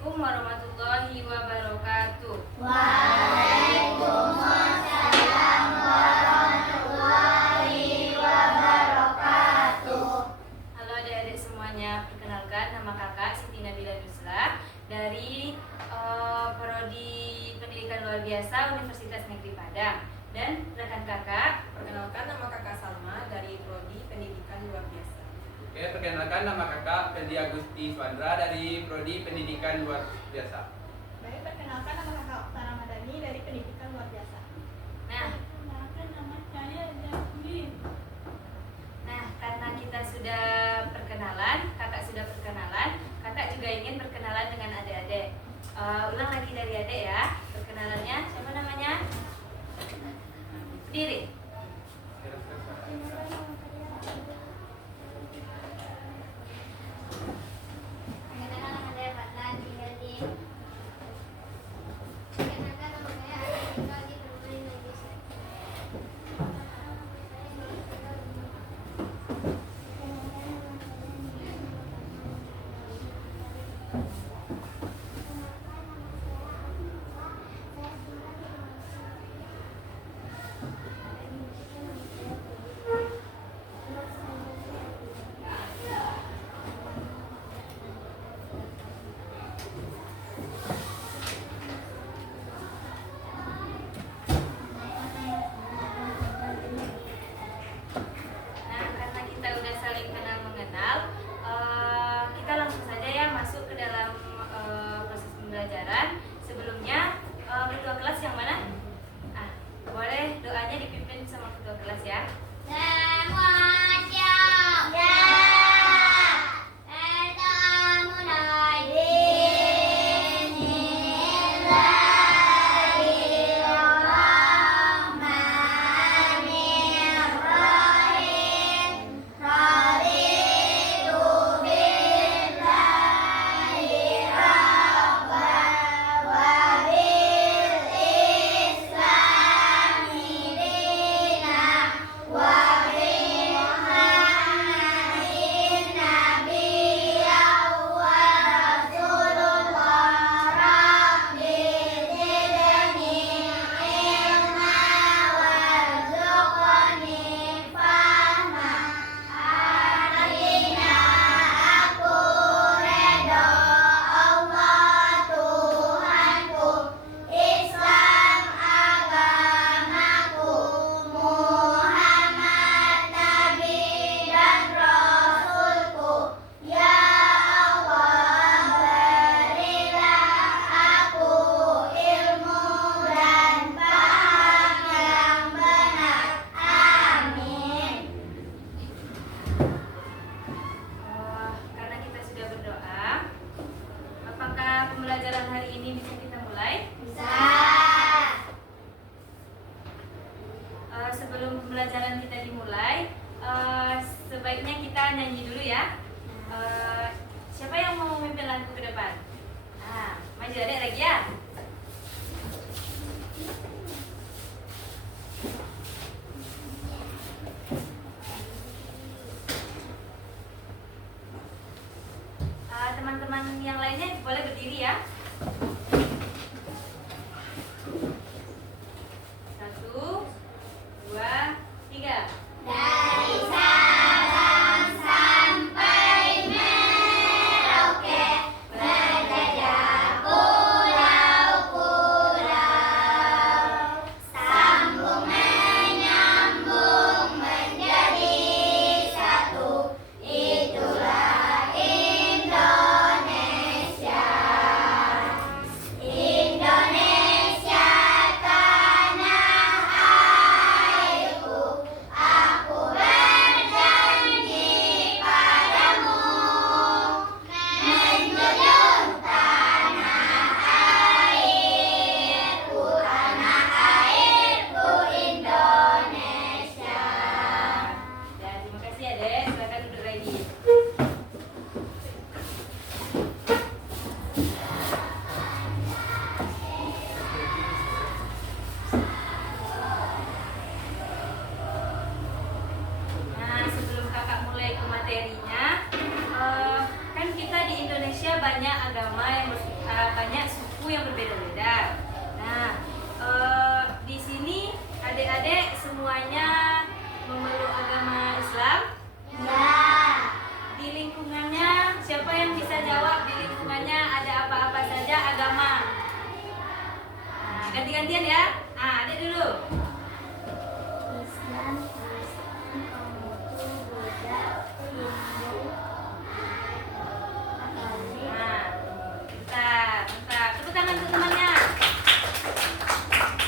Assalamualaikum warahmatullahi wabarakatuh. Waalaikumsalam warahmatullahi wabarakatuh. Halo adik-adik semuanya, perkenalkan nama kakak Siti Nabila Nuzla dari Prodi Pendidikan Luar Biasa Universitas Negeri Padang. Dan rekan kakak, perkenalkan nama kakak Salma dari Prodi Pendidikan Luar Biasa. Oke, perkenalkan nama kakak Fendi Agusti Swandra dari Prodi Pendidikan Luar Biasa. Baik, perkenalkan nama kakak Oktara Madani dari Pendidikan Luar Biasa. Perkenalkan nama saya Jasmine. Nah, karena kita sudah perkenalan, kakak sudah perkenalan, kakak juga ingin berkenalan dengan adik-adik. Ulang lagi dari adik ya. Perkenalannya, siapa namanya? Berdiri. Sebelumnya ketua kelas yang mana? Boleh doanya dipimpin sama ketua kelas ya. Semua siap. Siap. Kita mulai. Bismillahirrahmanirrahim. Raditu billahi rabban wa bil islami dinan wa bi Muhammadin nabiyyan wa rasulullah. Rabbi zidni ilma warzuqni fahma. Arina aku redha Allah Tuhanku, Islam agamaku, Muhammad Nabi dan Rasulku. Ya Allah, berilah aku ilmu dan paham yang benar. Amin. Karena kita sudah berdoa, apakah pembelajaran hari ini bisa kita mulai? Bisa. Sebelum pembelajaran kita dimulai, sebaiknya kita nyanyi dulu ya. Siapa yang mau memimpin lagu ke depan? Maju adik lagi ya. Teman-teman yang lainnya boleh berdiri ya. 1, 2, 3. Dari Sabang sampai Merauke, berjajah pulau-pulau, sambung menyambung menjadi satu. Itulah Indonesia. Indonesia tanah airku, aku berjanji padamu menjunjung tanah airku Indonesia. Ya, terima kasih adek. Silakan duduk lagi. Sebelum kakak mulai ke materinya, kan kita di Indonesia banyak agama yang banyak suku yang berbeda-beda. Nah, di sini adik-adik semuanya memeluk agama Islam? Ya. Di lingkungannya, siapa yang bisa jawab di lingkungannya ada apa-apa saja agama? Nah, ganti-gantian ya. Ah, adik dulu. Islam, Kristen, Konghucu, Buddha, Hindu, Katolik. Nah, bentar. Tepuk tangan untuk temannya.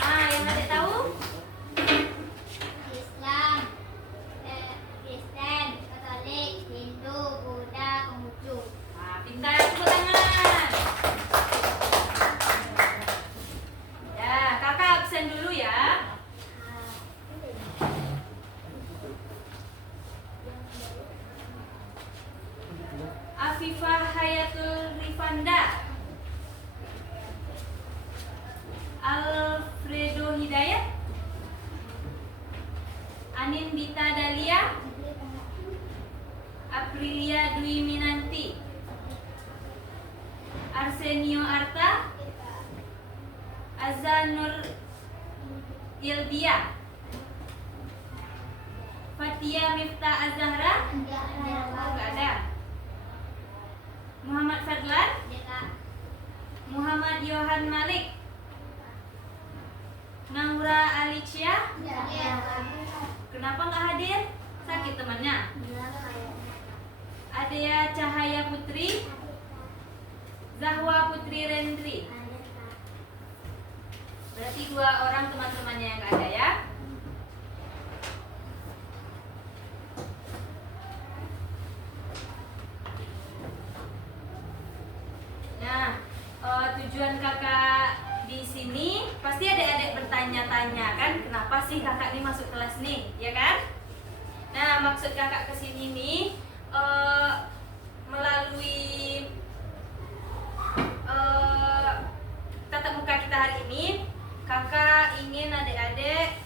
Ah, yang adik tahu? Islam, Kristen, Katolik, Hindu, Buddha, Konghucu. Nah, pintar, tepuk tangan. Ya, kakak absen dulu ya. Afifah Hayatul Rifanda, Alfredo Hidayat, Anin Bita Dalia, Aprilia Dwi Minanti, Arsenio Arta, Azanur Ilbia, Fatia Miftah Azahra, enggak ada. Muhammad Fadlan, Muhammad Yohan Malik, Naura Alicia. Kenapa nggak hadir? Sakit temannya. Adea Cahaya Putri, Zahwa Putri Rendri. Berarti 2 orang teman-temannya yang nggak ada ya. Nah, tujuan kakak di sini pasti adik-adik bertanya-tanya kan, kenapa sih kakak ini masuk kelas nih, ya kan? Nah, maksud kakak kesini nih melalui tatap muka kita hari ini, kakak ingin adik-adik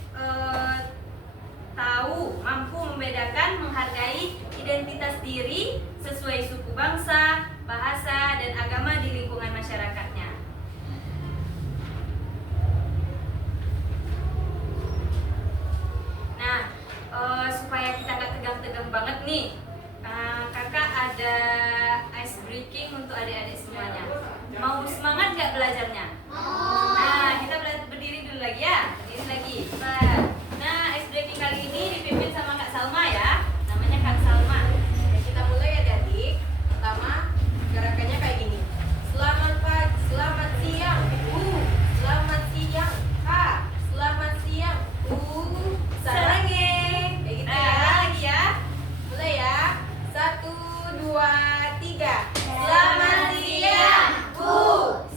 tahu, mampu membedakan, menghargai identitas diri sesuai suku bangsa, bahasa, dan agama di lingkungan masyarakatnya. Nah, supaya kita nggak tegang-tegang banget nih, kakak ada ice breaking untuk adik-adik semuanya. Mau semangat nggak belajarnya? Nah, kita berdiri dulu lagi ya. Berdiri lagi. Nah, ice breaking kali ini dipimpin sama Kak Salma ya. Namanya Kak Salma. Oke, kita mulai ya adik. Pertama, gerakannya kayak gini. Selamat pagi, selamat siang. Selamat siang. Selamat siang. Sarange. Kayak gitu ya. Lagi ya. Mulai ya. 1, 2, 3. Selamat siang, Bu.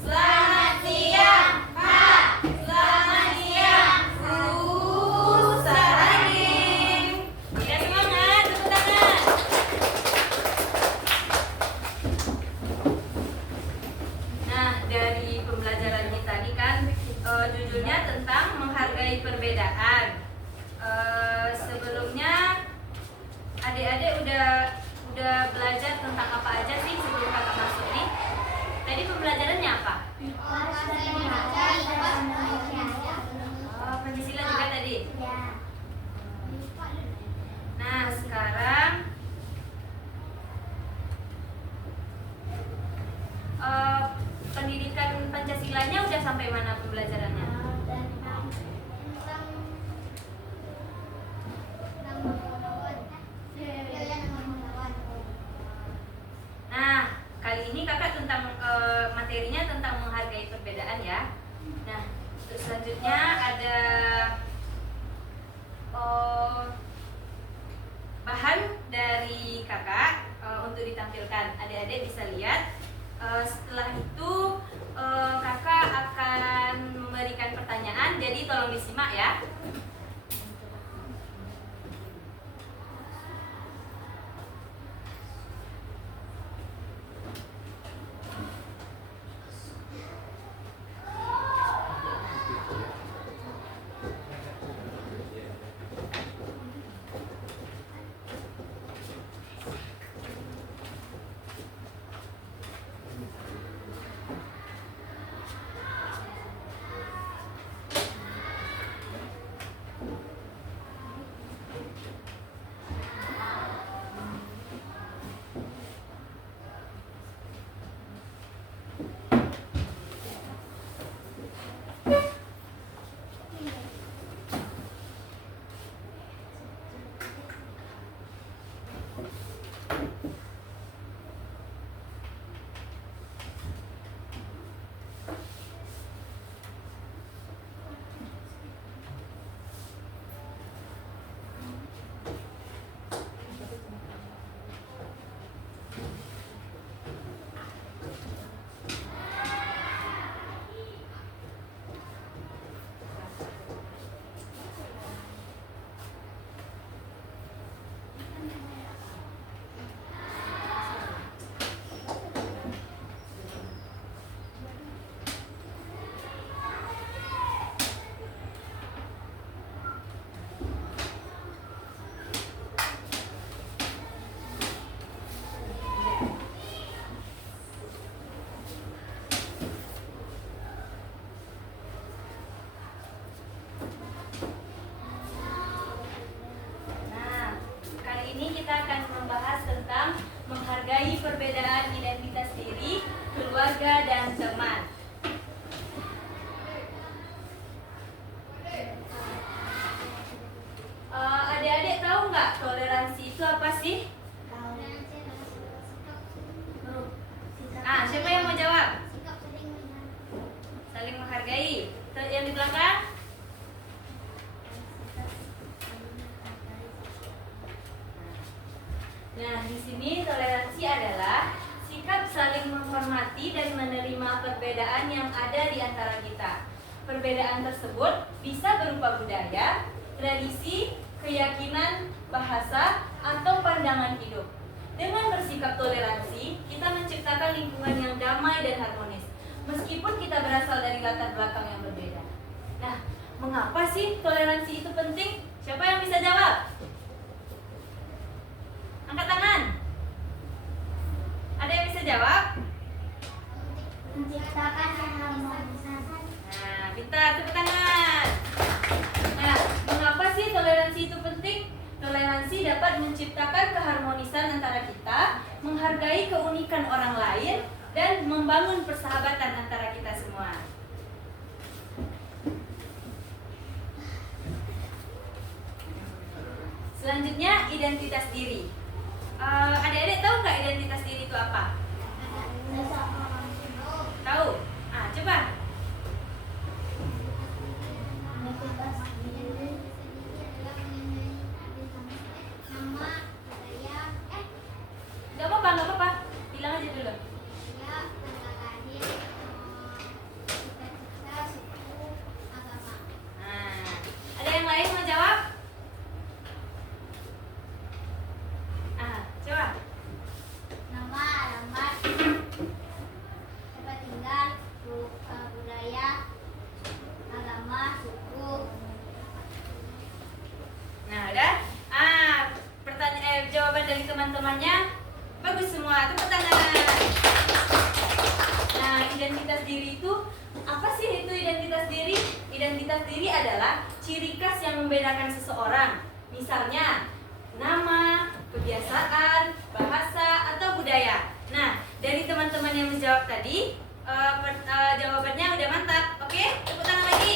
Selamat siang, Pak. Selamat siang, Bu. Sarange. Ya, semangat, tepuk tangan. Nah, dari pembelajaran kita tadi kan judulnya tentang menghargai perbedaan. Sebelumnya adik-adik udah belajar tentang apa aja sih sebelum kakak masuk nih? Tadi pembelajarannya apa? Pancasila juga tadi. Nah, sekarang pendidikan Pancasilanya udah sampai mana pembelajarannya? Nah, kali ini kakak tentang materinya tentang menghargai perbedaan ya. Nah, terus selanjutnya ada bahan dari kakak untuk ditampilkan. Adik-adik bisa lihat. Setelah itu kakak akan memberikan pertanyaan, jadi tolong disimak ya. Nah, kali ini kita akan membahas tentang menghargai perbedaan identitas diri, keluarga, dan teman. Adik-adik tahu nggak toleransi itu apa sih? Ah, siapa yang mau jawab? Saling menghargai. Yang di belakang? Nah, di sini toleransi adalah sikap saling menghormati dan menerima perbedaan yang ada di antara kita. Perbedaan tersebut bisa berupa budaya, tradisi, keyakinan, bahasa, atau pandangan hidup. Dengan bersikap toleransi, kita menciptakan lingkungan yang damai dan harmonis, meskipun kita berasal dari latar belakang yang berbeda. Nah, mengapa sih toleransi itu penting? Siapa yang bisa jawab? Angkat tangan. Ada yang bisa jawab? Menciptakan keharmonisan. Nah, pintar, tepuk tangan. Nah, mengapa sih toleransi itu penting? Toleransi dapat menciptakan keharmonisan antara kita, menghargai keunikan orang lain, dan membangun persahabatan antara kita semua. Selanjutnya, identitas diri. Adik-adik tahu nggak identitas diri itu apa? Tahu? Ah, coba. Nggak apa-apa, nggak apa-apa. Bilang aja dulu. Nah, ada yang lain mau jawab? Ah, coba. Nama, alamat, tempat tinggal, budaya, agama, suku. Nah, udah? Jawaban dari teman-temannya bagus semua. Tepuk tangan. Nah, identitas diri itu apa sih itu identitas diri? Identitas diri adalah ciri khas yang membedakan seseorang. Misalnya, nama, kebiasaan, bahasa, atau budaya. Nah, dari teman-teman yang menjawab tadi, jawabannya udah mantap. Oke, tepuk tangan lagi.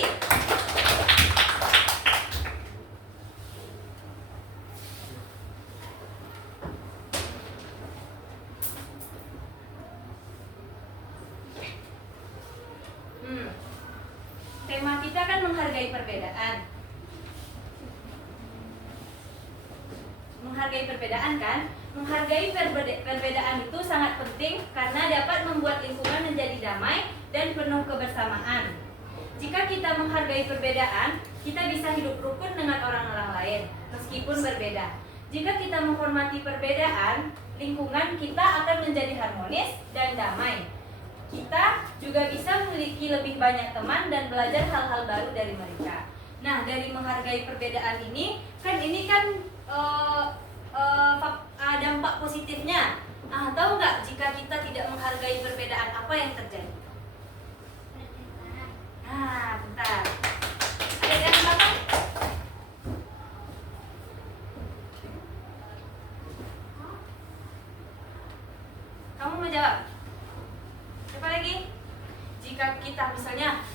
Tema kita kan menghargai perbedaan. Menghargai perbedaan kan? Menghargai perbedaan itu sangat penting karena dapat membuat lingkungan menjadi damai dan penuh kebersamaan. Jika kita menghargai perbedaan, kita bisa hidup rukun dengan orang-orang lain meskipun berbeda. Jika kita menghormati perbedaan, lingkungan kita akan menjadi harmonis dan damai. Kita juga bisa memiliki lebih banyak teman dan belajar hal-hal baru dari mereka. Nah, dari menghargai perbedaan ini kan dampak positifnya. Tahu nggak jika kita tidak menghargai perbedaan apa yang terjadi? Bentar. Ada yang belakang? Kamu mau jawab? Siapa lagi? jika kita misalnya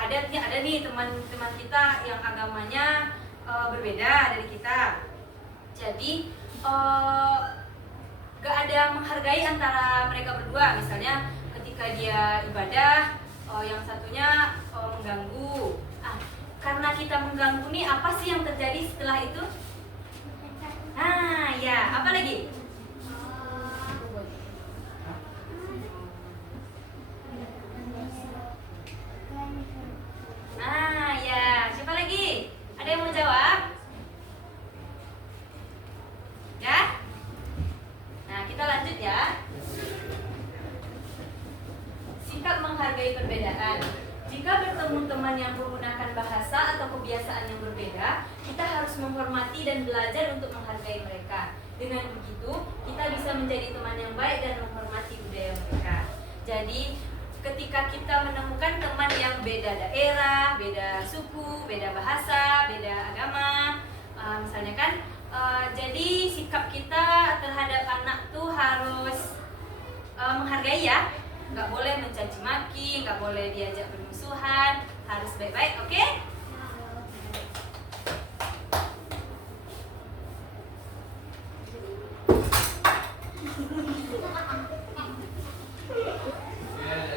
ada nih teman-teman kita yang agamanya berbeda dari kita, jadi gak ada menghargai antara mereka berdua. Misalnya ketika dia ibadah, yang satunya mengganggu. Karena kita mengganggu nih, apa sih yang terjadi setelah itu? Nah, ya, apa lagi? Nah, ya, siapa lagi? Ada yang mau jawab? Ya? Nah, kita lanjut ya. Sikap menghargai perbedaan. Jika bertemu teman yang menggunakan bahasa atau kebiasaan yang berbeda, kita harus menghormati dan belajar untuk menghargai mereka. Dengan begitu, kita bisa menjadi teman yang baik dan menghormati budaya mereka. Jadi, ketika kita menemukan teman yang beda daerah, beda suku, beda bahasa, beda agama, misalnya kan, jadi sikap kita terhadap anak tuh harus menghargai ya. Nggak boleh mencaci maki, nggak boleh diajak bermusuhan, harus baik-baik, oke?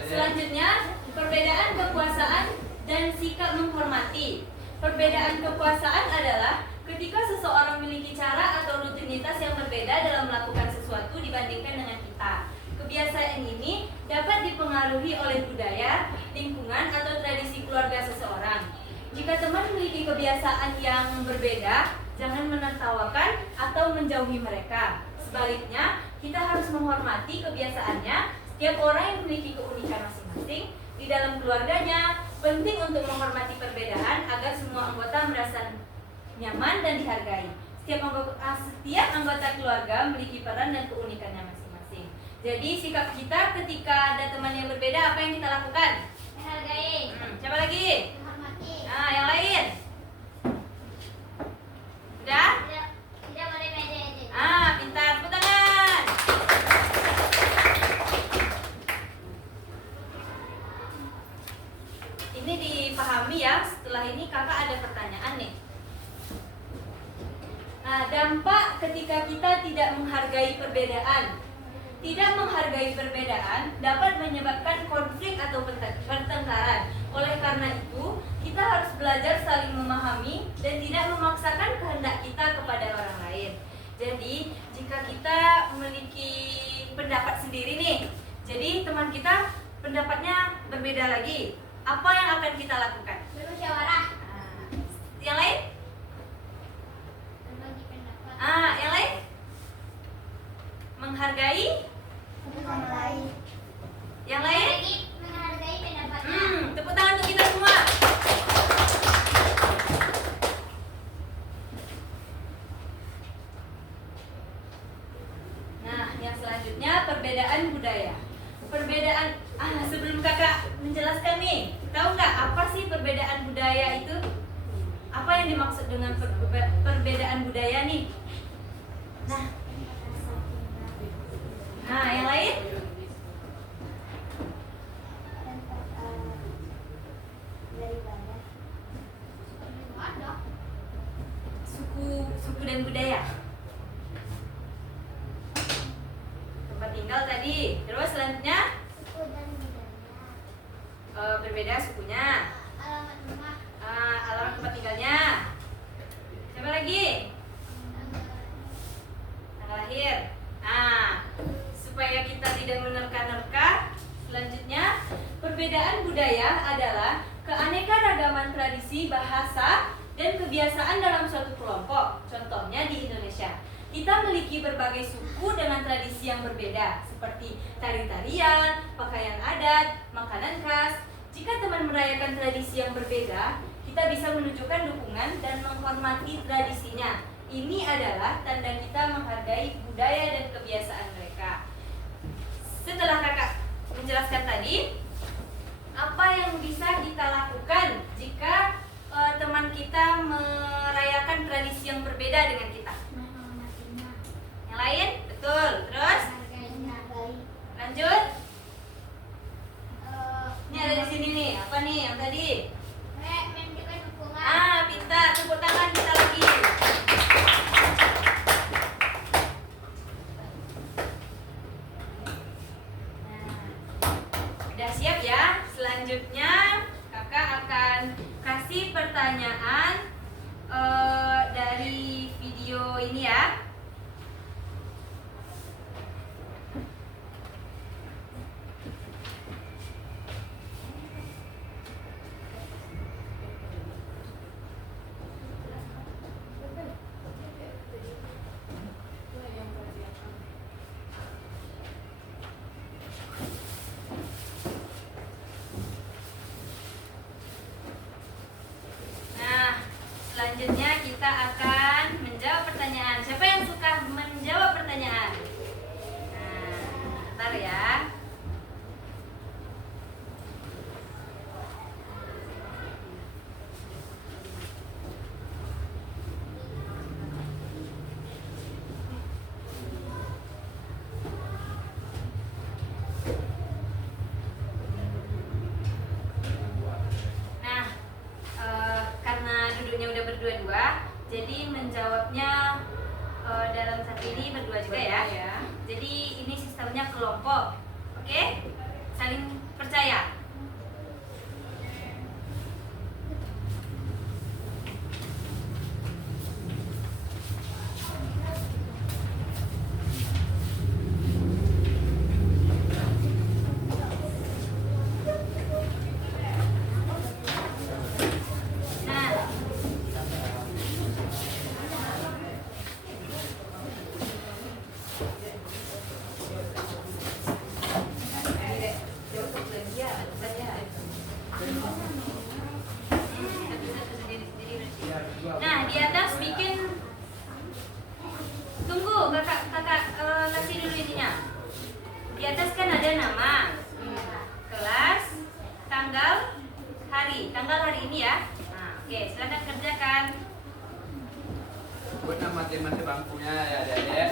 Selanjutnya, perbedaan kekuasaan dan sikap menghormati. Perbedaan kekuasaan adalah ketika seseorang memiliki cara atau rutinitas yang berbeda dalam melakukan sesuatu dibandingkan dengan kita. Kebiasaan ini dapat dipengaruhi oleh budaya, lingkungan, atau tradisi keluarga seseorang. Jika teman memiliki kebiasaan yang berbeda, jangan menertawakan atau menjauhi mereka. Sebaliknya, kita harus menghormati kebiasaannya. Setiap orang yang memiliki keunikan masing-masing di dalam keluarganya. Penting untuk menghormati perbedaan agar semua anggota merasa nyaman dan dihargai. Setiap anggota keluarga memiliki peran dan keunikannya masing-masing. Jadi sikap kita ketika ada teman yang berbeda, apa yang kita lakukan? Menghargai. Siapa lagi? Menghormati. Nah, yang lain? Udah? Tidak boleh beda-beda. Pintar, tepuk tangan. Ini dipahami ya. Setelah ini kakak ada pertanyaan nih. Nah, dampak ketika kita tidak menghargai perbedaan. Tidak menghargai perbedaan dapat menyebabkan konflik atau pertengkaran. Oleh karena itu, kita harus belajar saling memahami dan tidak memaksakan kehendak kita kepada orang lain. Jadi, jika kita memiliki pendapat sendiri nih, jadi teman kita pendapatnya berbeda lagi, apa yang akan kita lakukan? Bermusyawarah. Yang lain? Berbagi pendapat. Yang lain? Menghargai? Menghargai. Yang lain? Menghargai pendapatnya. Tepuk tangan untuk kita semua. Nah, yang selanjutnya perbedaan budaya. Perbedaan, sebelum kakak menjelaskan nih, tahu nggak apa sih perbedaan budaya itu? Apa yang dimaksud dengan perbedaan budaya nih? Nah, yang lain? Suku dan budaya. Tempat tinggal tadi. Terus selanjutnya Suku dan budaya. berbeda sukunya. Alamat rumah. Alamat tempat tinggalnya. Siapa lagi? Tanggal lahir. Supaya kita tidak menerka-nerka, selanjutnya perbedaan budaya adalah keanekaragaman tradisi, bahasa, dan kebiasaan dalam suatu kelompok. Contohnya di Indonesia, kita memiliki berbagai suku dengan tradisi yang berbeda, seperti tari-tarian, pakaian adat, makanan khas. Jika teman merayakan tradisi yang berbeda, kita bisa menunjukkan dukungan dan menghormati tradisinya. Ini adalah tanda kita menghargai budaya dan kebiasaan mereka. Setelah kakak menjelaskan tadi, apa yang bisa kita lakukan jika teman kita merayakan tradisi yang berbeda dengan kita? Menghormatinya. Yang lain? Betul. Terus? Menghargainya. Lanjut. Ini ada di Apa nih yang tadi? Menunjukkan dukungan. Pintar. Tepuk tangan kita lagi. Udah siap ya? Selanjutnya kakak akan kasih pertanyaan dari video ini ya. Selanjutnya kita akan menjawab pertanyaan. Siapa yang suka menjawab pertanyaan? Ntar ya. Udah berdua-dua, jadi menjawabnya dalam satu ini berdua juga ya. Jadi ini sistemnya kelompok, oke? Saling percaya. Nah, di atas bikin, tunggu kakak kasih dulu ininya. Di atas kan ada nama, kelas, tanggal hari ini ya. Oke, silakan kerjakan. Buat nama tema sebangkunya ya adik-adik.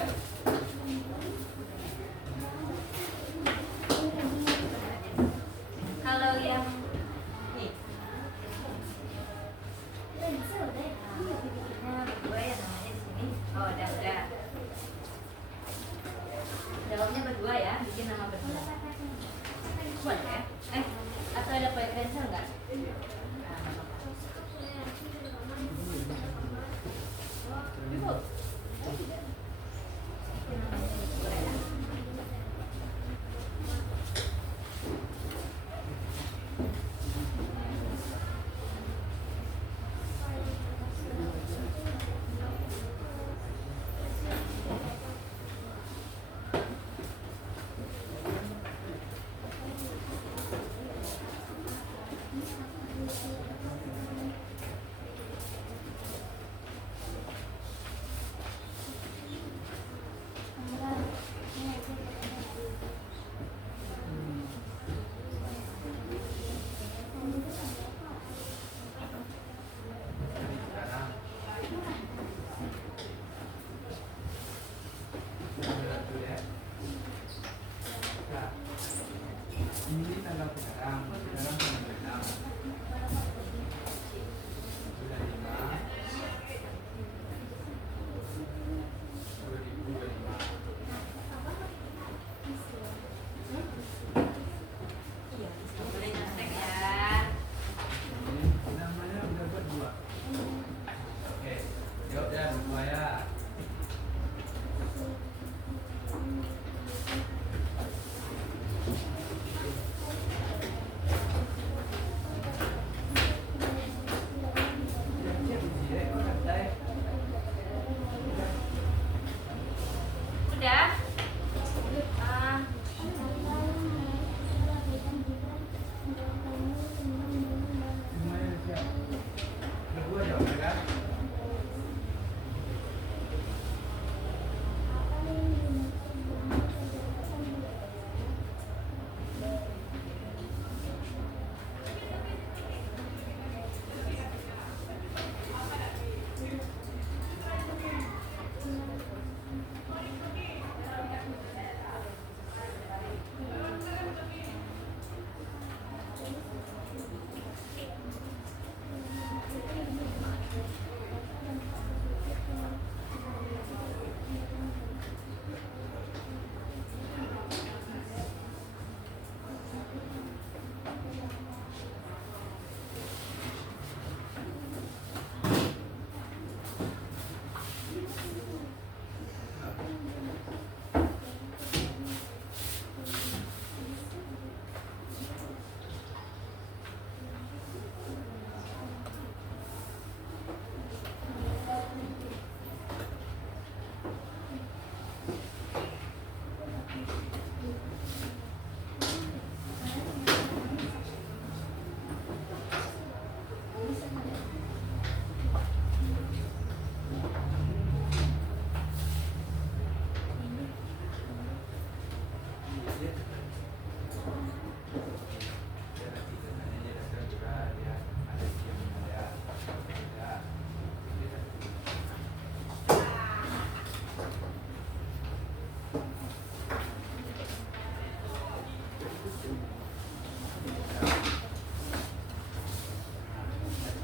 Kalau yang Nih. berdua ya namanya di sini. Oh, udah. Jawabnya berdua ya, bikin nama berdua. Boleh ya? Atau ada pensil nggak? Ibu.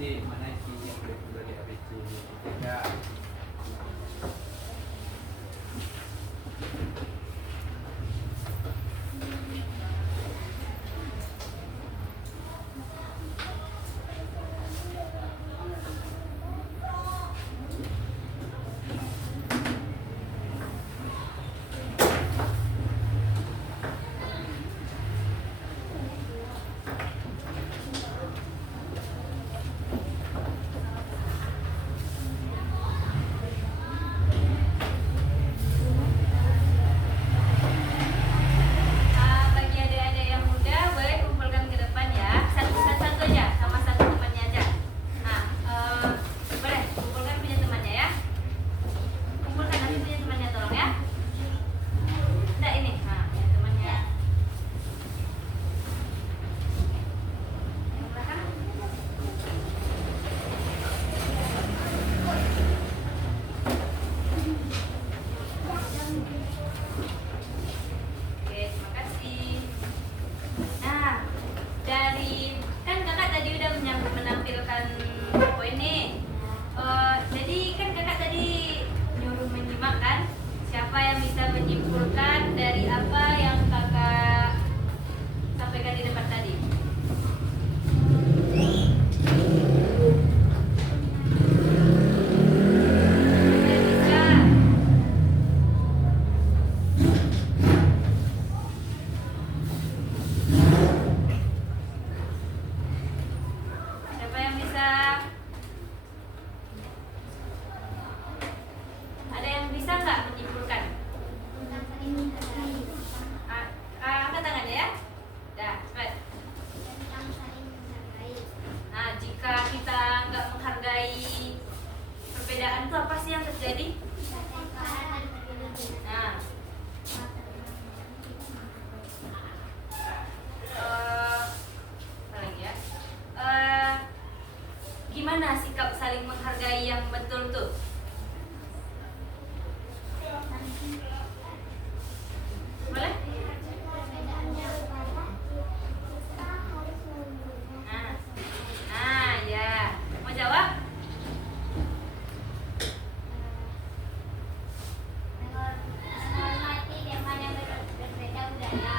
ABC, mana isinya dari ABC ya. Bagi adik-adik yang muda boleh kumpulkan ke depan ya. Satu-satu aja sama satu temannya aja. Nah, boleh kumpulkan punya temannya ya. Kumpulkan nanti punya temannya tolong ya. Enggak ini. Nah, punya temannya. Yang belakang. Oke, terima kasih. Nah, dari kan kakak tadi udah menampilkan poin nih. Jadi kan kakak tadi nyuruh menyimak kan? Siapa yang bisa menyimpulkan dari apa yang kakak sampaikan di depan tadi? Bisa. Siapa yang bisa? Ada yang bisa nggak menyimpulkan? Angkat tangannya ya. Dah, cepat. Nah, jika kita nggak menghargai perbedaan itu apa sih yang terjadi? Nah, apa lagi ya? Gimana sikap saling menghargai yang betul tuh? Boleh? Ya. Mau jawab? Menghormati teman yang berbeda budaya.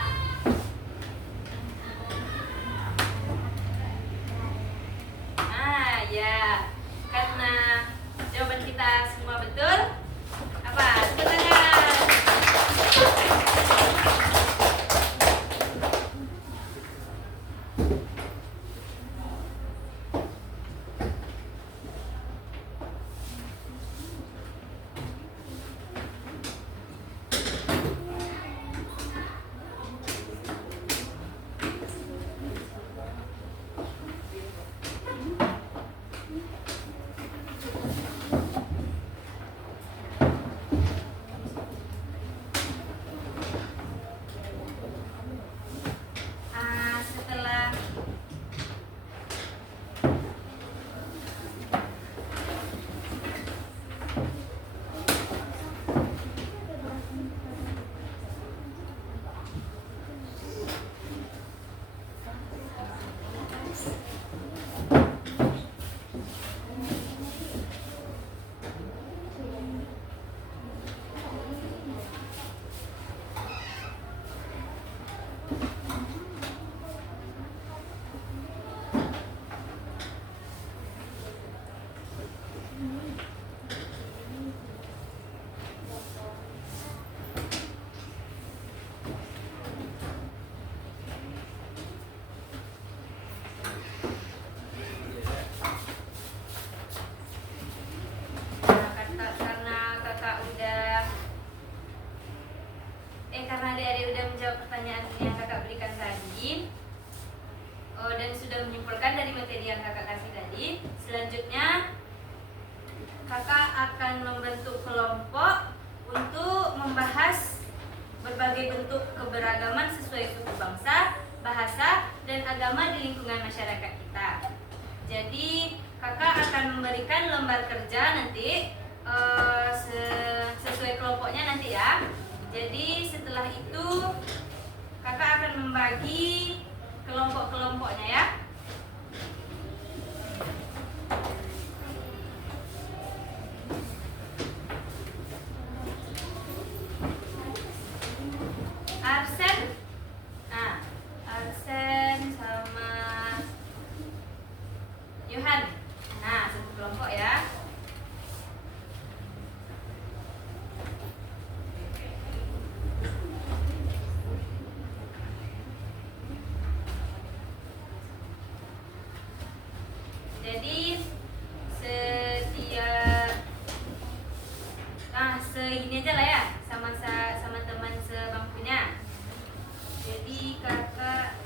Ya. Karena jawaban kita semua betul. Apa? Tepuk tangan. Setelah karena adik-adik udah menjawab pertanyaan yang kakak berikan tadi dan sudah menyimpulkan dari materi yang kakak kasih tadi, selanjutnya kakak akan membentuk kelompok untuk membahas berbagai bentuk keberagaman sesuai suku bangsa, bahasa, dan agama di lingkungan masyarakat kita. Jadi kakak akan memberikan lembar kerja nanti sesuai kelompoknya nanti ya. Jadi setelah itu kakak akan membagi kelompok-kelompoknya ya. Jadi segini aja lah ya, sama teman sebangkunya. Jadi kakak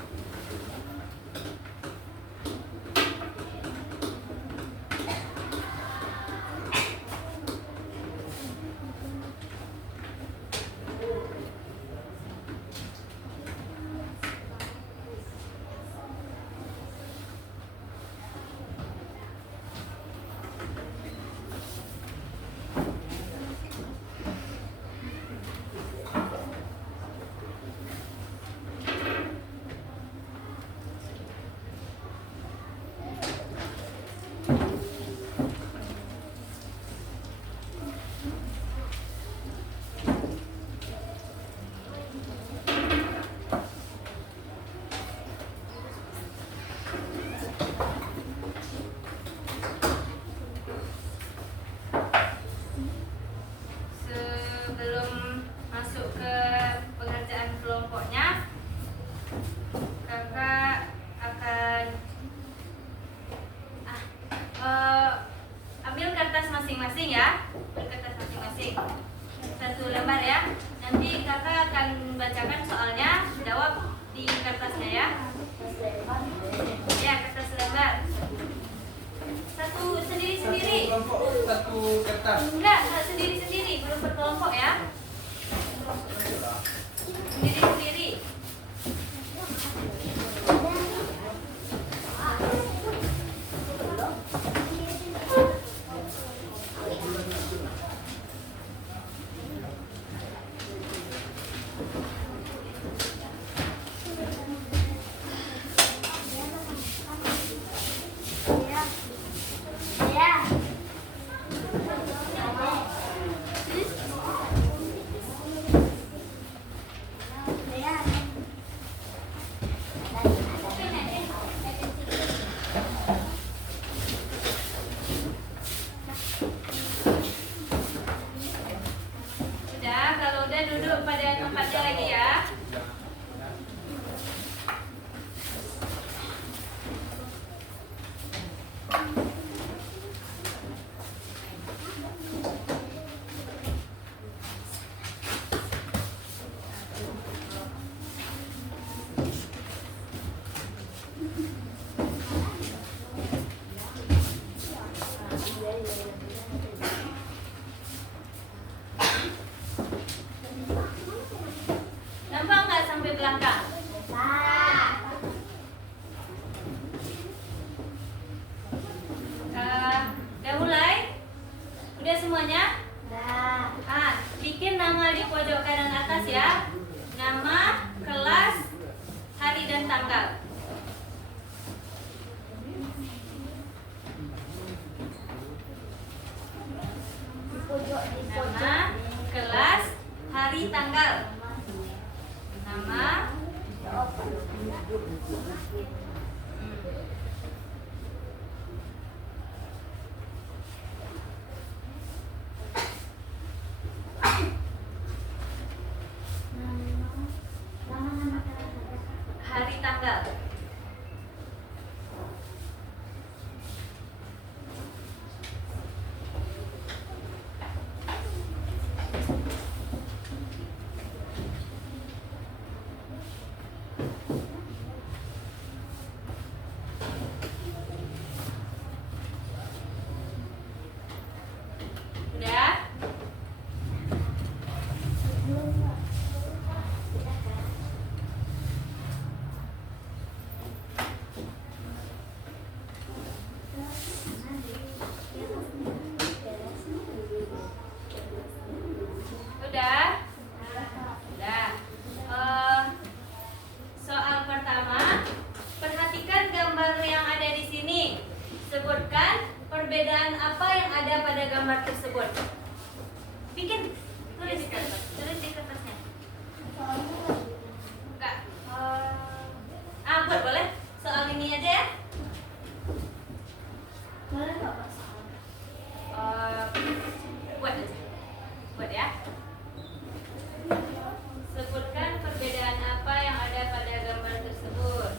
sebelum masuk ke pengerjaan kelompoknya, kakak akan ambil kertas masing-masing ya, ambil kertas masing-masing, 1 lembar ya. Nanti kakak akan bacakan soalnya, jawab di kertasnya ya. Ya, kertas lembar. Satu sendiri-sendiri. Kelompok satu kertas. Enggak, sendiri-sendiri, belum berkelompok ya. Sendiri-sendiri. Udah, kalau udah duduk pada tempatnya lagi ya. Nampak nggak sampai belakang? Udah mulai? Udah semuanya? Bikin nama di pojok kanan atas ya. Nama, kelas, hari dan tanggal. Nama, kelas, hari, tanggal. Nama, hari, tanggal. Udah? Udah? Udah. Soal pertama, perhatikan gambar yang ada di sini. Sebutkan perbedaan apa yang ada pada gambar tersebut. Bikin, tulis di kertasnya. Enggak. Buat boleh. Soal ini aja ya. Buat aja. Buat ya. Sebutkan perbedaan apa yang ada pada gambar tersebut.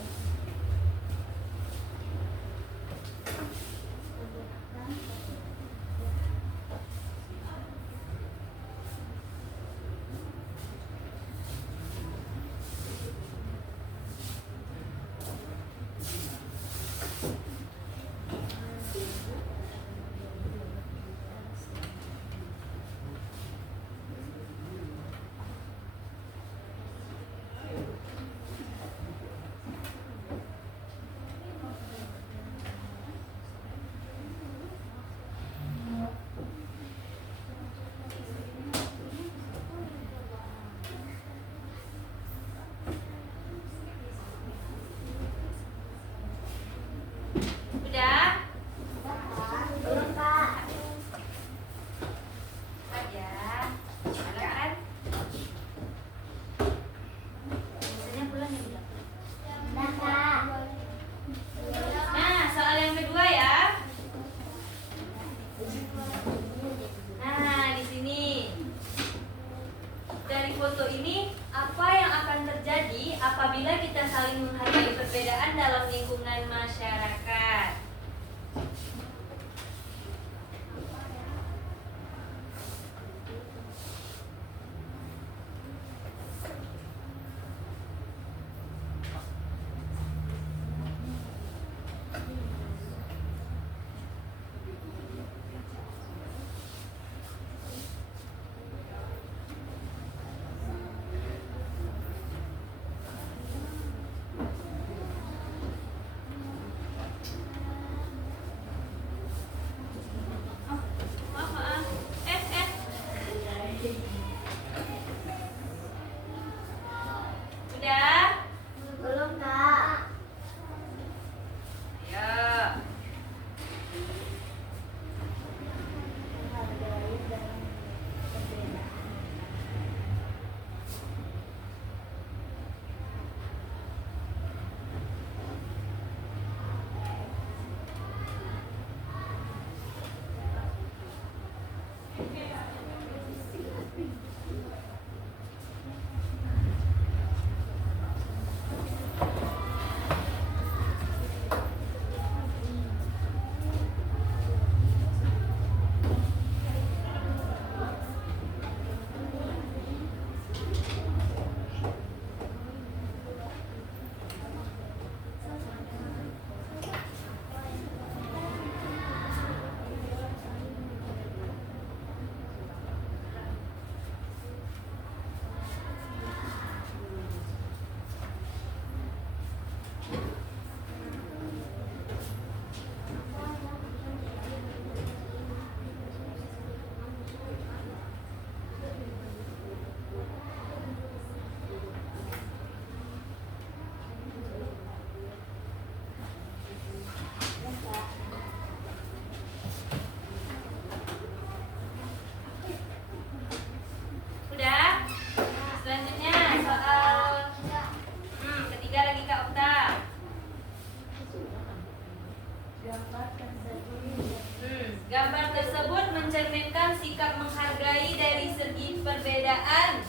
Gambar tersebut mencerminkan sikap menghargai dari segi perbedaan.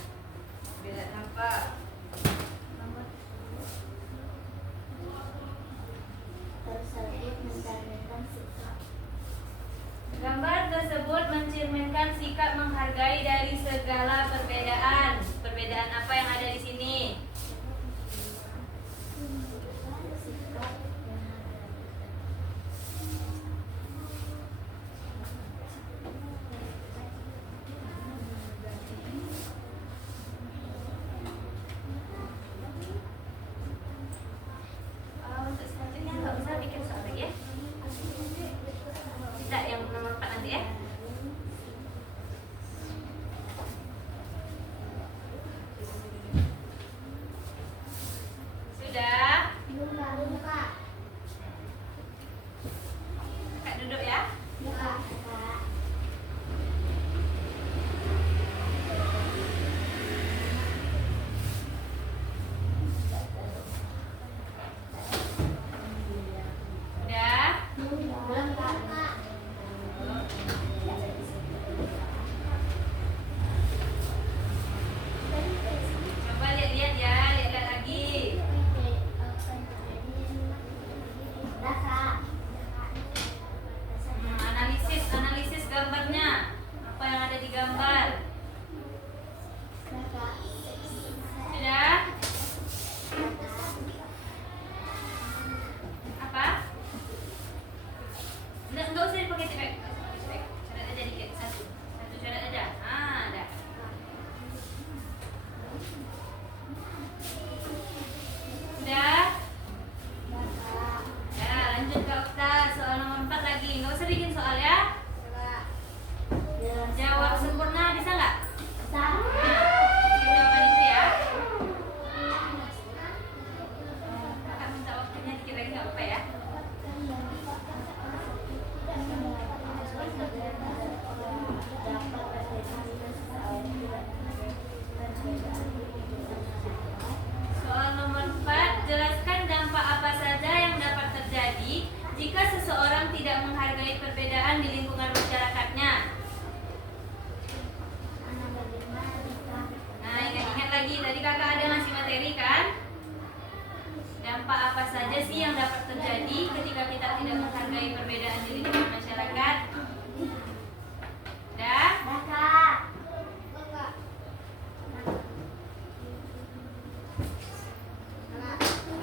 Perbedaan apa? Gambar tersebut mencerminkan sikap menghargai dari segala perbedaan. Perbedaan apa yang ada di sini? Untuk selanjutnya nggak usah bikin soal lagi ya. Tidak, yang nomor 4 nanti ya. Sudah? Kakak duduk ya. Sudah? Coba lihat-lihat ya, lihat-lihat lagi. Analisis gambarnya. Apa yang ada di gambar? Sudah? Apa? Enggak usah dipakai tipek. Coret aja dikit, satu coret aja. Ada. Sudah? Ya, lanjut ke Okta. Soal nomor 4 lagi. Nggak usah bikin soal ya. Jawab sempurna bisa nggak? Jawaban itu ya. Kakak minta waktunya dikit lagi nggak apa-apa ya. Soal nomor 4, jelaskan dampak apa saja yang dapat terjadi jika seseorang tidak menghargai perbedaan di lingkungan masyarakatnya. Nah, ingat-ingat lagi, tadi kakak ada ngasih materi kan? Dampak apa saja sih yang dapat terjadi ketika kita tidak menghargai perbedaan di lingkungan masyarakat? Dah?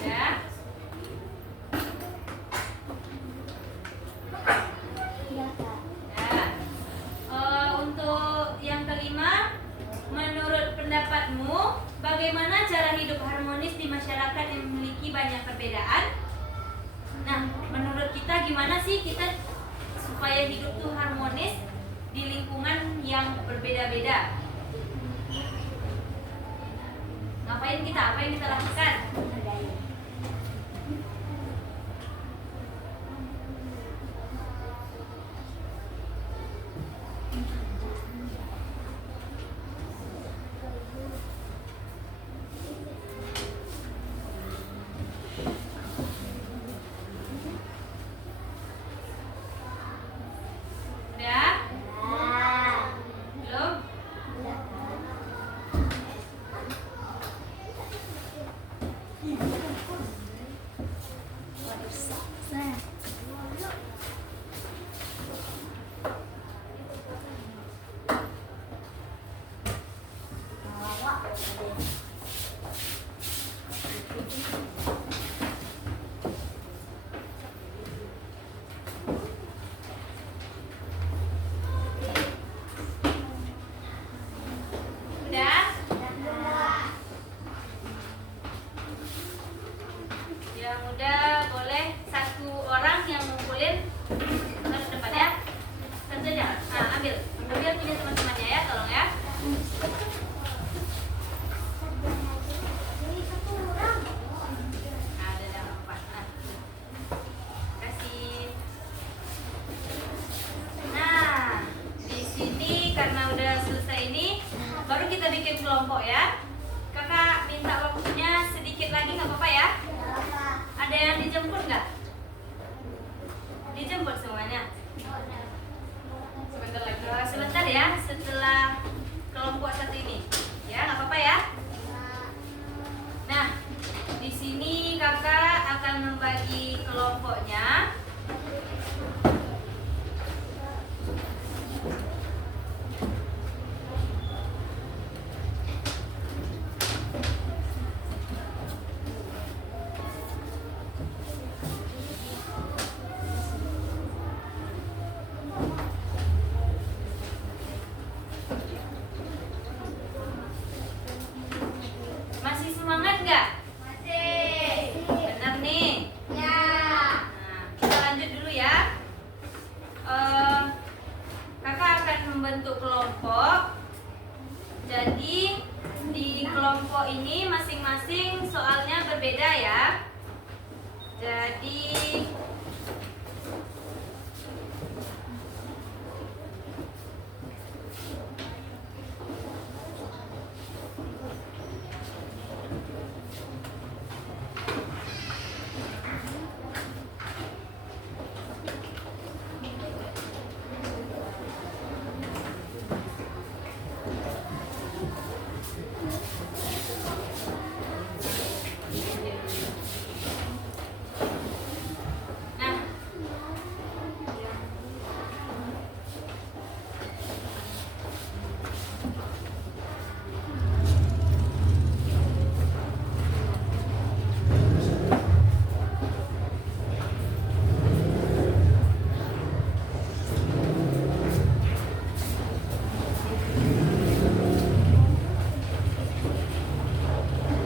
Ya. Untuk yang kelima, menurut pendapatmu, bagaimana cara hidup harmonis di masyarakat yang memiliki banyak perbedaan? Nah, menurut kita gimana sih kita supaya hidup tuh harmonis di lingkungan yang berbeda-beda? Ngapain kita? Apa yang kita lakukan? Udah? Belum? Udah? Yang udah boleh satu orang yang ngumpulin ke depan ya. Satu aja. Nah, ambil punya teman-temannya ya, tolong ya. Ada yang empat. Kasih. Nah, di sini karena udah selesai ini, baru kita bikin kelompok ya. Kakak minta waktunya sedikit lagi nggak apa-apa ya? Ada yang dijemput nggak? dijemput semuanya. Sebentar lagi. Sebentar ya, setelah kelompok satu ini. Ya, nggak apa-apa ya. Nah, di sini kakak akan membagi kelompoknya. Masih semangat nggak? Masih. Benar nih. Ya. Nah, kita lanjut dulu ya. Kakak akan membentuk kelompok. Jadi di kelompok ini masing-masing soalnya berbeda ya. Jadi nah,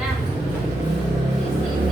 nah, di sini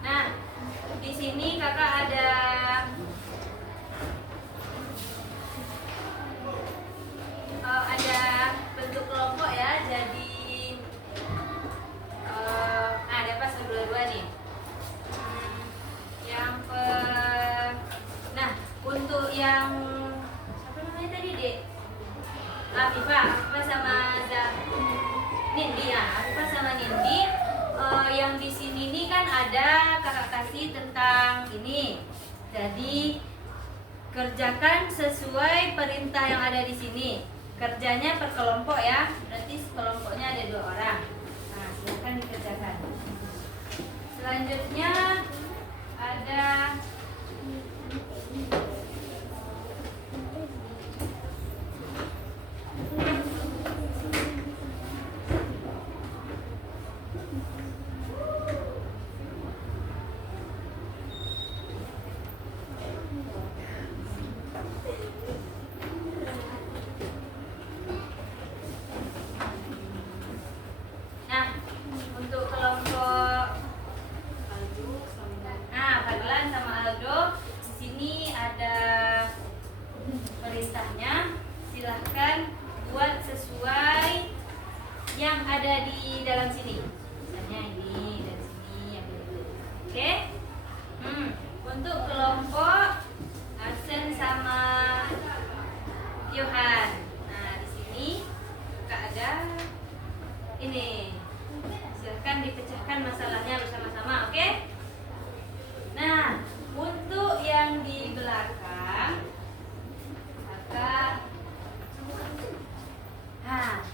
Nah, di sini kakak ada bentuk kelompok ya. Jadi ada pas dua-dua nih. Nah, untuk yang siapa namanya tadi, Dek? Afifah sama Nindi ya. Afifah sama Nindi. Yang di sini nih kan ada kakak kasih tentang ini. Jadi kerjakan sesuai perintah yang ada di sini. Kerjanya per kelompok ya. Berarti kelompoknya ada 2 orang. Nah, silakan dikerjakan. Selanjutnya ada Nah, untuk kelompok Fadlan sama Aldo, di sini ada perintahnya. Silahkan buat sesuai yang ada di dalam sini. Misalnya ini dan sini yang itu. Oke? Untuk kelompok Arsen sama Yohan. Nah, di sini ada ini. Silahkan dipecahkan masalahnya bersama-sama, oke? Nah, untuk yang di belakang, kakak,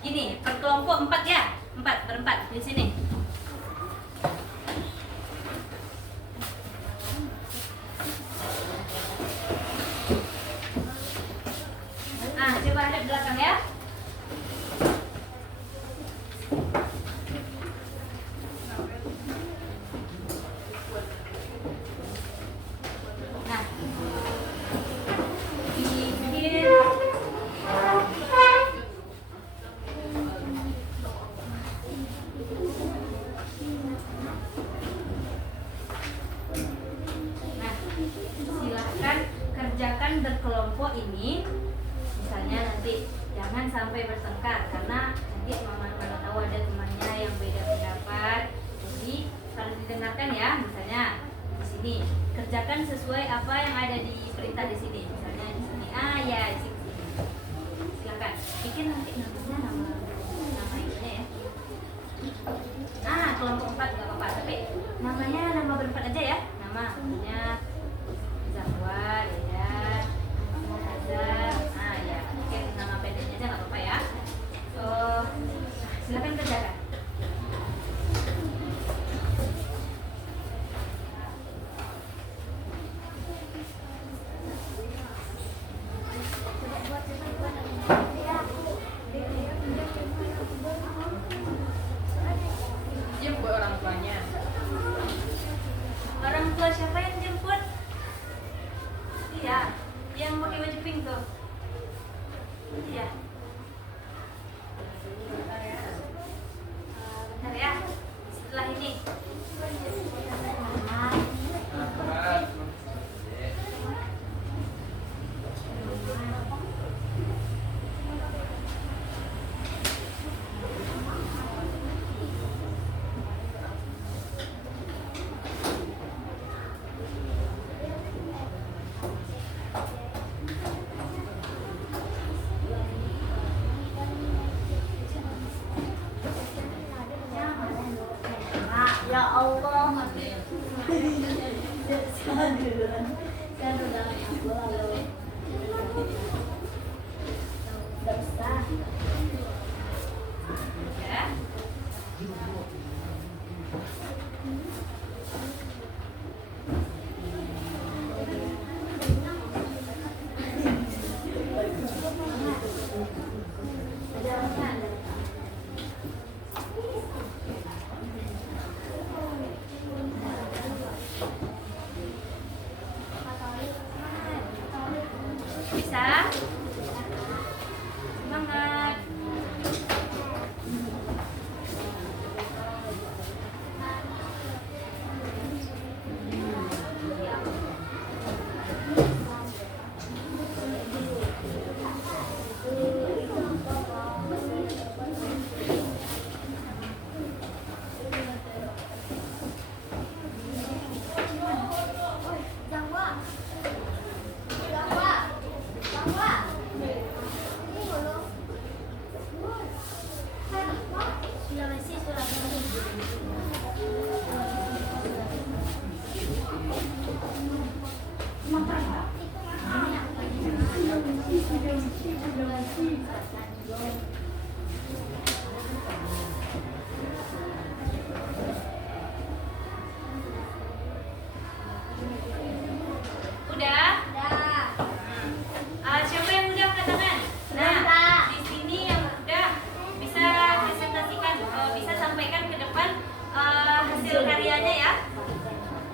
gini, per kelompok 4 ya, 4 berempat di sini. jangan sampai bertengkar karena nanti mana tahu ada temannya yang beda pendapat. Jadi harus didengarkan ya. Misalnya di sini kerjakan sesuai apa yang ada di perintah di sini. Misalnya di sini ya di sini. Silakan bikin nanti nama ininya ya. Kelompok 4 nggak apa-apa, tapi namanya nama berempat aja ya. Namanya Zahwa, Deda, Azhar. Ya, oke, nama pendeknya aja nggak apa-apa ya. Silakan kerjakan. Jemput orang tuanya. Orang tua siapa yang jemput? Iya, yang pakai baju pink tuh. Iya. Bentar ya. Setelah ini. Ya Allah. Ya. Bisa? Semangat. Udah? Siapa yang udah angkat tangan? Nah, di sini yang udah bisa presentasikan, bisa sampaikan ke depan hasil karyanya ya.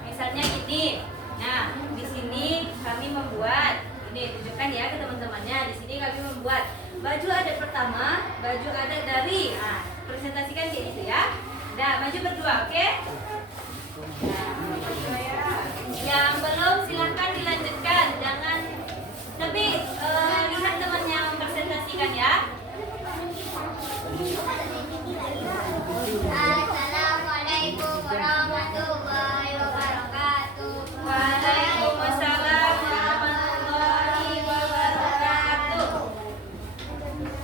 Misalnya ini. Nah, di sini kami membuat. Ini tunjukkan ya ke teman-temannya. Di sini kami membuat baju adat pertama, baju adat dari. Presentasikan kayak gitu ya. Nah, maju berdua, oke? Yang belum silahkan dilanjutkan, jangan. Tapi lihat temannya mempresentasikan ya. Assalamualaikum warahmatullahi wabarakatuh. Waalaikumsalam warahmatullahi wabarakatuh.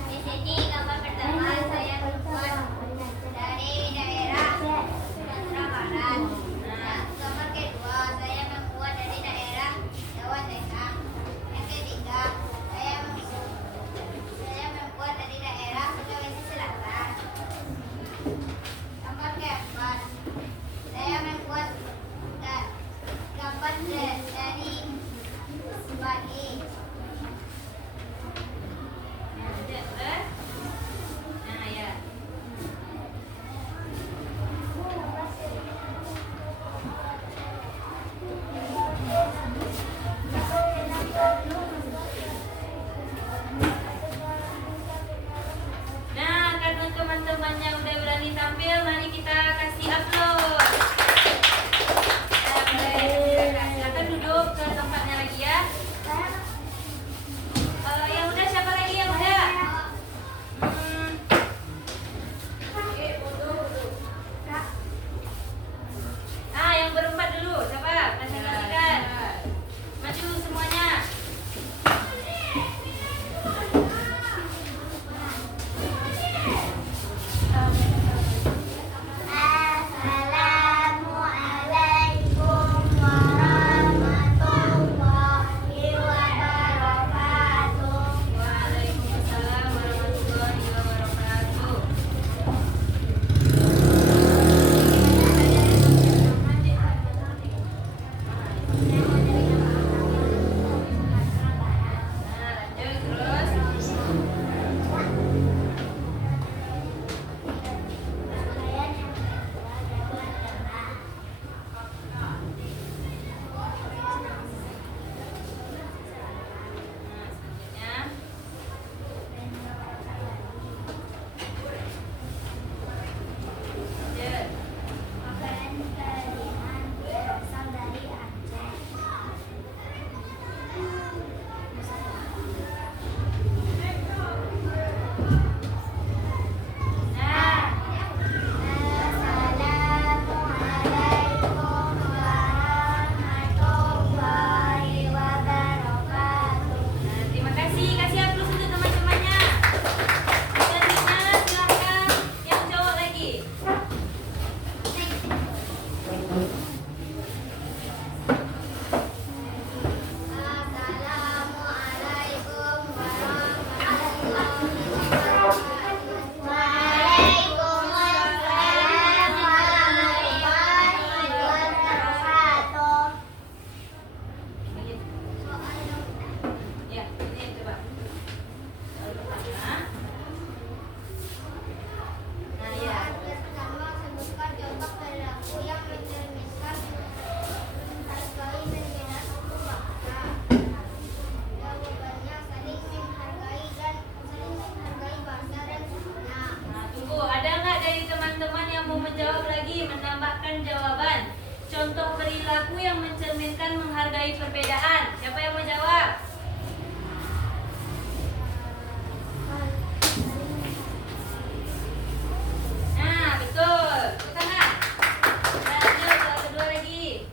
Di sini gambar pertama saya membuat dari daerah Sumatera Barat. Nah, gambar kedua saya membuat dari daerah Jawa Tengah. Yang ketiga saya membuat perilaku yang mencerminkan menghargai perbedaan? Siapa yang mau jawab? Nah, betul. Tepuk tangan. Lanjut, soal kedua lagi.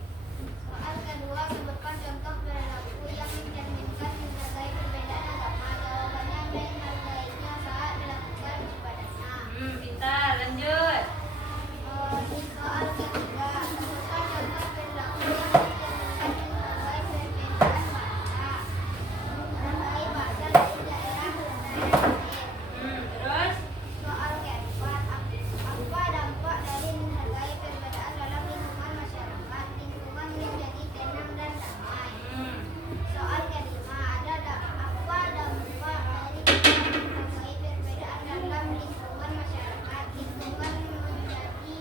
Soal kedua, sebutkan contoh perilaku yang mencerminkan menghargai perbedaan agama. Jawabannya ada yang menghargainya saat dilakukan ibadahnya. Pintar. Lanjut. Soal ketiga, sebutkan contoh perilaku yang mencerminkan menghargai perbedaan bahasa. Menghargai bahasa dari daerah ke daerah lain. Terus? Soal keempat, apa dampak dari menghargai perbedaan dalam lingkungan masyarakat? Lingkungan menjadi tenang dan damai. Soal kelima, apa dampak dari menghargai perbedaan dalam lingkungan masyarakat? Lingkungan menjadi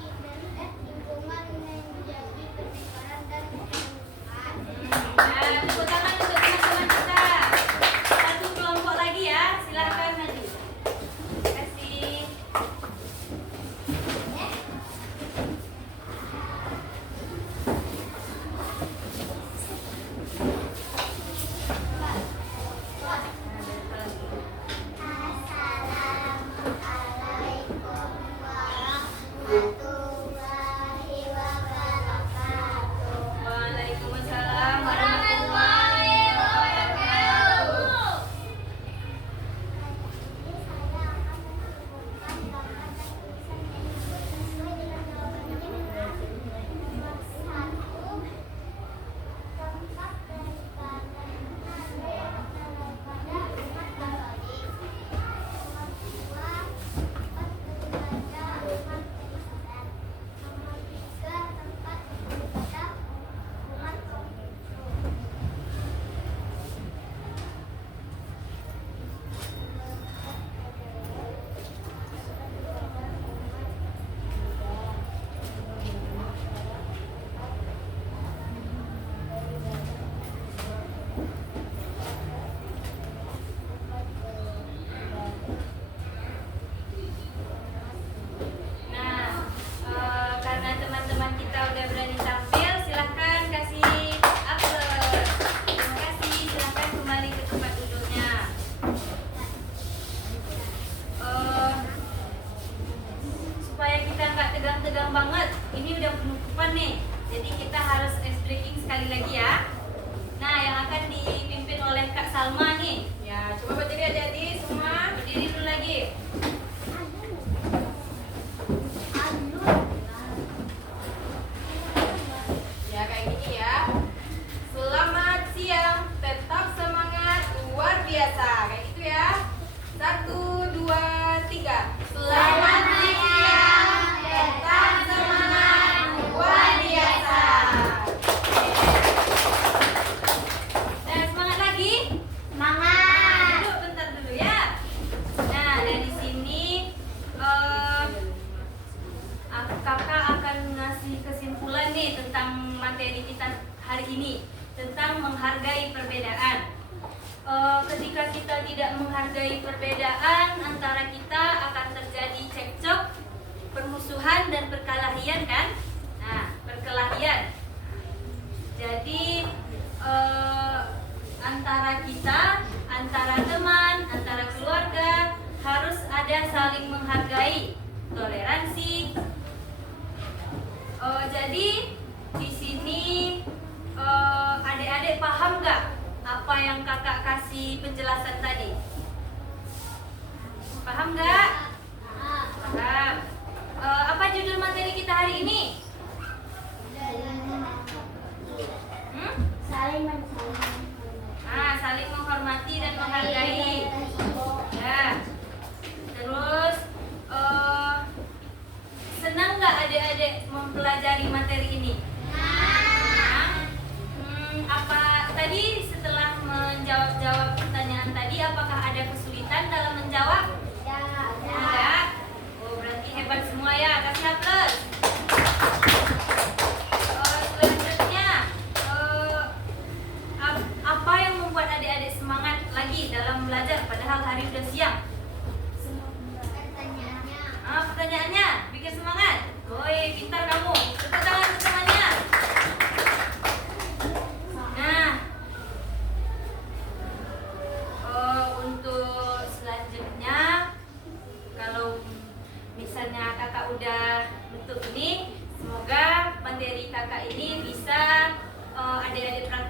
pertengkaran dan kebuntuan. Nah, tepuk tangan untuk teman-teman kita. Satu kelompok lagi ya, silakan maju. Terima kasih. Assalamualaikum warahmatullahi wabarakatuh. Waalaikumsalam warahmatullahi wabarakatuh. Nah, karena teman-teman kita udah berani tampil, silahkan kasih aplaus. Terima kasih, silahkan kembali ke tempat duduknya. Supaya kita nggak tegang-tegang banget, ini udah penutupan nih. Jadi kita harus ice breaking sekali lagi ya. Nah, yang akan dipimpin oleh Kak Salma nih. Ya, coba berdiri adik-adik semua. Berdiri dulu lagi. Ya, kayak gini ya. Selamat siang, tetap semangat, luar biasa. Kayak gitu ya. 1, 2, 3. Selamat siang, tetap semangat, luar biasa. Nah, semangat lagi. Semangat. Duduk bentar dulu ya. Nah, dari sini kakak akan ngasih kesimpulan nih tentang materi kita hari ini, tentang menghargai perbedaan. Ketika kita tidak menghargai perbedaan antara kita, akan terjadi cekcok, permusuhan dan perkelahian kan? Nah, perkelahian. Jadi antara kita, antara teman, antara keluarga harus ada saling menghargai, toleransi. Jadi di sini adik-adik paham nggak apa yang kakak kasih penjelasan tadi? Paham nggak? Paham. Apa judul materi kita hari ini? Saling menghormati dan menghargai. Ya. Terus senang nggak adik-adik mempelajari materi ini? Apa tadi setelah menjawab pertanyaan tadi, apakah ada kesulitan dalam menjawab? Tidak. Oh, berarti hebat semua ya. Kasih aplaus. Selanjutnya, apa yang membuat adik-adik semangat lagi dalam belajar padahal hari udah siang? Pertanyaannya bikin semangat. Woi, pintar kamu. Tepuk tangan untuk temannya.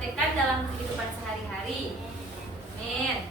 praktekkan dalam kehidupan sehari-hari? Amin.